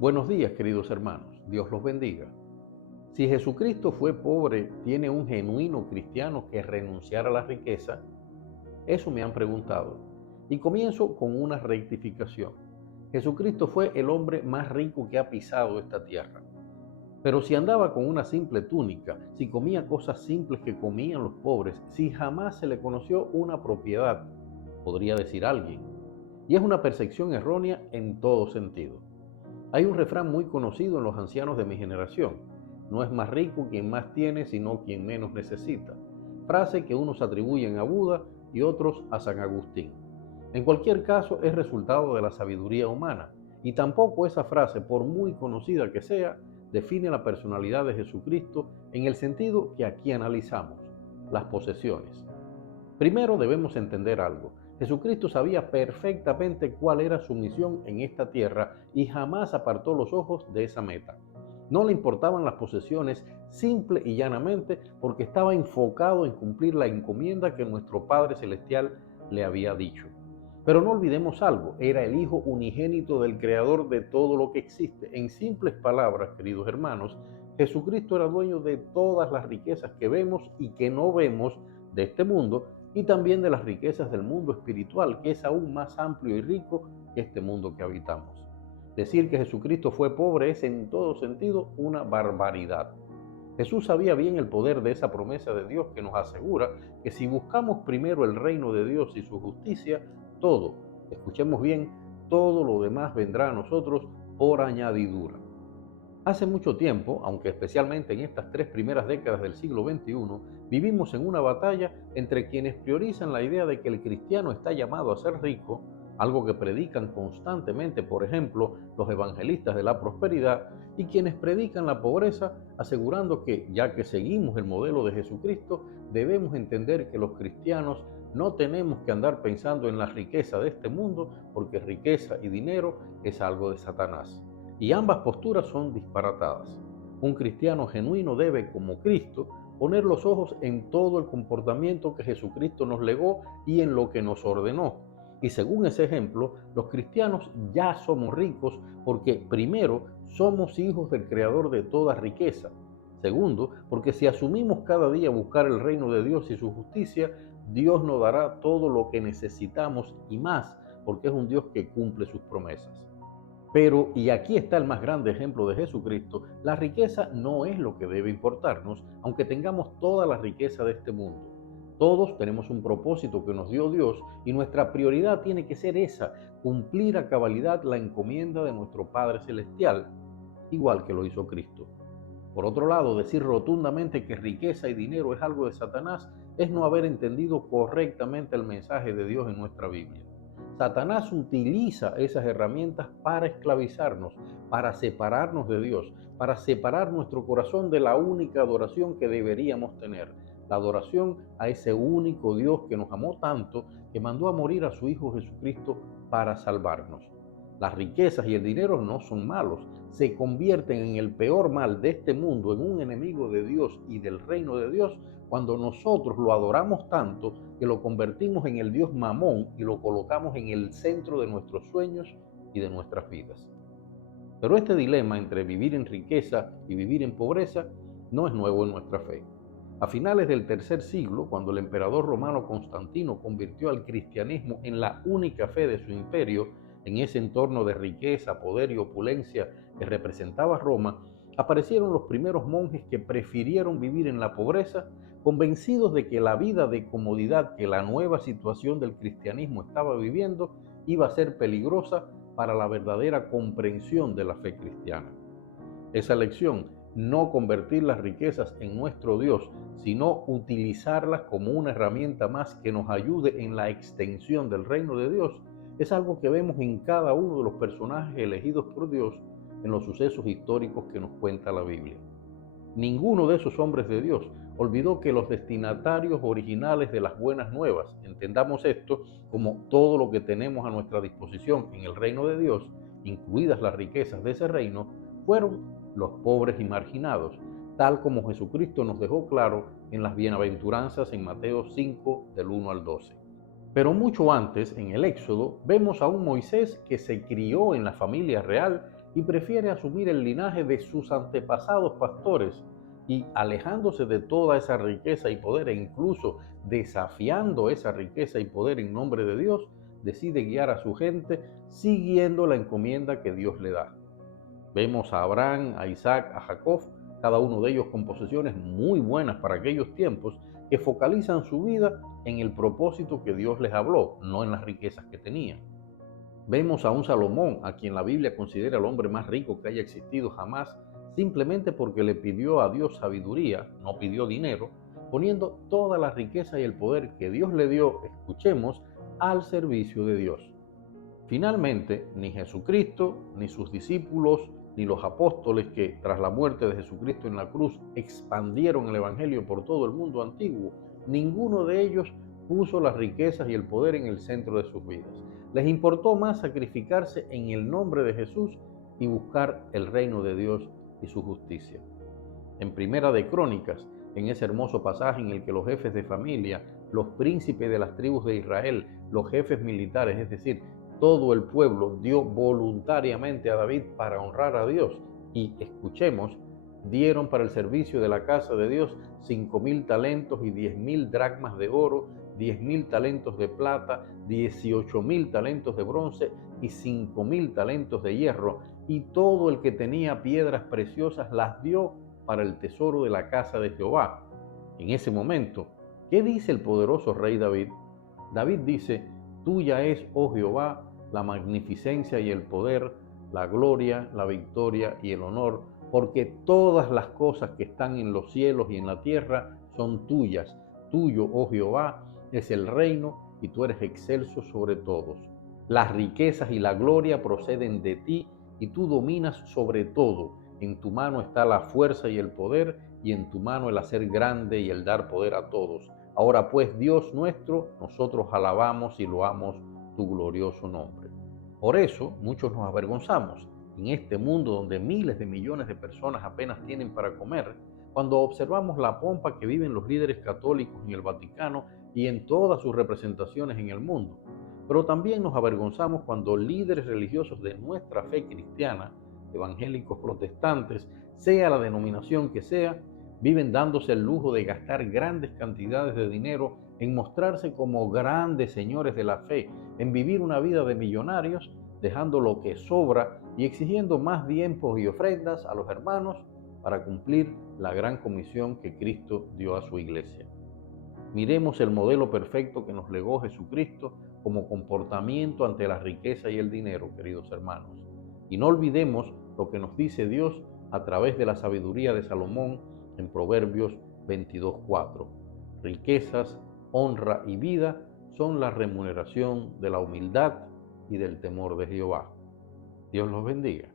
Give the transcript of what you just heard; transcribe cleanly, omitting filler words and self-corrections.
Buenos días, queridos hermanos. Dios los bendiga. Si Jesucristo fue pobre, ¿tiene un genuino cristiano que renunciar a la riqueza? Eso me han preguntado. Y comienzo con una rectificación. Jesucristo fue el hombre más rico que ha pisado esta tierra. Pero si andaba con una simple túnica, si comía cosas simples que comían los pobres, si jamás se le conoció una propiedad, podría decir alguien. Y es una percepción errónea en todo sentido. Hay un refrán muy conocido en los ancianos de mi generación: no es más rico quien más tiene, sino quien menos necesita. Frase que unos atribuyen a Buda y otros a San Agustín. En cualquier caso, es resultado de la sabiduría humana, y tampoco esa frase, por muy conocida que sea, define la personalidad de Jesucristo en el sentido que aquí analizamos: las posesiones. Primero debemos entender algo. Jesucristo sabía perfectamente cuál era su misión en esta tierra y jamás apartó los ojos de esa meta. No le importaban las posesiones simple y llanamente porque estaba enfocado en cumplir la encomienda que nuestro Padre Celestial le había dicho. Pero no olvidemos algo: era el Hijo unigénito del Creador de todo lo que existe. En simples palabras, queridos hermanos, Jesucristo era dueño de todas las riquezas que vemos y que no vemos de este mundo, y también de las riquezas del mundo espiritual, que es aún más amplio y rico que este mundo que habitamos. Decir que Jesucristo fue pobre es en todo sentido una barbaridad. Jesús sabía bien el poder de esa promesa de Dios que nos asegura que si buscamos primero el reino de Dios y su justicia, todo, escuchemos bien, todo lo demás vendrá a nosotros por añadidura. Hace mucho tiempo, aunque especialmente en estas 3 primeras décadas del siglo XXI, vivimos en una batalla entre quienes priorizan la idea de que el cristiano está llamado a ser rico, algo que predican constantemente, por ejemplo, los evangelistas de la prosperidad, y quienes predican la pobreza, asegurando que, ya que seguimos el modelo de Jesucristo, debemos entender que los cristianos no tenemos que andar pensando en la riqueza de este mundo, porque riqueza y dinero es algo de Satanás. Y ambas posturas son disparatadas. Un cristiano genuino debe, como Cristo, poner los ojos en todo el comportamiento que Jesucristo nos legó y en lo que nos ordenó. Y según ese ejemplo, los cristianos ya somos ricos porque, primero, somos hijos del Creador de toda riqueza. Segundo, porque si asumimos cada día buscar el reino de Dios y su justicia, Dios nos dará todo lo que necesitamos y más, porque es un Dios que cumple sus promesas. Pero, y aquí está el más grande ejemplo de Jesucristo, la riqueza no es lo que debe importarnos, aunque tengamos toda la riqueza de este mundo. Todos tenemos un propósito que nos dio Dios y nuestra prioridad tiene que ser esa: cumplir a cabalidad la encomienda de nuestro Padre Celestial, igual que lo hizo Cristo. Por otro lado, decir rotundamente que riqueza y dinero es algo de Satanás es no haber entendido correctamente el mensaje de Dios en nuestra Biblia. Satanás utiliza esas herramientas para esclavizarnos, para separarnos de Dios, para separar nuestro corazón de la única adoración que deberíamos tener: la adoración a ese único Dios que nos amó tanto, que mandó a morir a su Hijo Jesucristo para salvarnos. Las riquezas y el dinero no son malos, se convierten en el peor mal de este mundo, en un enemigo de Dios y del reino de Dios, cuando nosotros lo adoramos tanto que lo convertimos en el Dios Mamón y lo colocamos en el centro de nuestros sueños y de nuestras vidas. Pero este dilema entre vivir en riqueza y vivir en pobreza no es nuevo en nuestra fe. A finales del tercer siglo, cuando el emperador romano Constantino convirtió al cristianismo en la única fe de su imperio, en ese entorno de riqueza, poder y opulencia que representaba Roma, aparecieron los primeros monjes que prefirieron vivir en la pobreza, convencidos de que la vida de comodidad que la nueva situación del cristianismo estaba viviendo iba a ser peligrosa para la verdadera comprensión de la fe cristiana. Esa lección: no convertir las riquezas en nuestro Dios, sino utilizarlas como una herramienta más que nos ayude en la extensión del reino de Dios, es algo que vemos en cada uno de los personajes elegidos por Dios en los sucesos históricos que nos cuenta la Biblia. Ninguno de esos hombres de Dios olvidó que los destinatarios originales de las buenas nuevas, entendamos esto como todo lo que tenemos a nuestra disposición en el reino de Dios, incluidas las riquezas de ese reino, fueron los pobres y marginados, tal como Jesucristo nos dejó claro en las bienaventuranzas en Mateo 5, del 1 al 12. Pero mucho antes, en el Éxodo, vemos a un Moisés que se crió en la familia real y prefiere asumir el linaje de sus antepasados pastores y alejándose de toda esa riqueza y poder e incluso desafiando esa riqueza y poder en nombre de Dios, decide guiar a su gente siguiendo la encomienda que Dios le da. Vemos a Abraham, a Isaac, a Jacob, cada uno de ellos con posesiones muy buenas para aquellos tiempos, que focalizan su vida en el propósito que Dios les habló, no en las riquezas que tenían. Vemos a un Salomón, a quien la Biblia considera el hombre más rico que haya existido jamás, simplemente porque le pidió a Dios sabiduría, no pidió dinero, poniendo toda la riqueza y el poder que Dios le dio, escuchemos, al servicio de Dios. Finalmente, ni Jesucristo, ni sus discípulos, ni los apóstoles que tras la muerte de Jesucristo en la cruz expandieron el Evangelio por todo el mundo antiguo, ninguno de ellos puso las riquezas y el poder en el centro de sus vidas. Les importó más sacrificarse en el nombre de Jesús y buscar el reino de Dios y su justicia. En Primera de Crónicas, en ese hermoso pasaje en el que los jefes de familia, los príncipes de las tribus de Israel, los jefes militares, es decir, todo el pueblo dio voluntariamente a David para honrar a Dios y, escuchemos, dieron para el servicio de la casa de Dios 5,000 talentos y 10,000 dracmas de oro, 10,000 talentos de plata, 18,000 talentos de bronce y 5,000 talentos de hierro, y todo el que tenía piedras preciosas las dio para el tesoro de la casa de Jehová. En ese momento, ¿qué dice el poderoso rey David? David dice: tuya es, oh Jehová, la magnificencia y el poder, la gloria, la victoria y el honor, porque todas las cosas que están en los cielos y en la tierra son tuyas. Tuyo, oh Jehová, es el reino y tú eres excelso sobre todos. Las riquezas y la gloria proceden de ti y tú dominas sobre todo. En tu mano está la fuerza y el poder, y en tu mano el hacer grande y el dar poder a todos. Ahora pues, Dios nuestro, nosotros alabamos y loamos tu glorioso nombre. Por eso muchos nos avergonzamos en este mundo donde miles de millones de personas apenas tienen para comer, cuando observamos la pompa que viven los líderes católicos en el Vaticano y en todas sus representaciones en el mundo. Pero también nos avergonzamos cuando líderes religiosos de nuestra fe cristiana, evangélicos, protestantes, sea la denominación que sea, viven dándose el lujo de gastar grandes cantidades de dinero en mostrarse como grandes señores de la fe, en vivir una vida de millonarios, dejando lo que sobra y exigiendo más diezmos y ofrendas a los hermanos para cumplir la gran comisión que Cristo dio a su iglesia. Miremos el modelo perfecto que nos legó Jesucristo como comportamiento ante la riqueza y el dinero, queridos hermanos. Y no olvidemos lo que nos dice Dios a través de la sabiduría de Salomón en Proverbios 22:4. Riquezas, honra y vida son la remuneración de la humildad y del temor de Jehová. Dios los bendiga.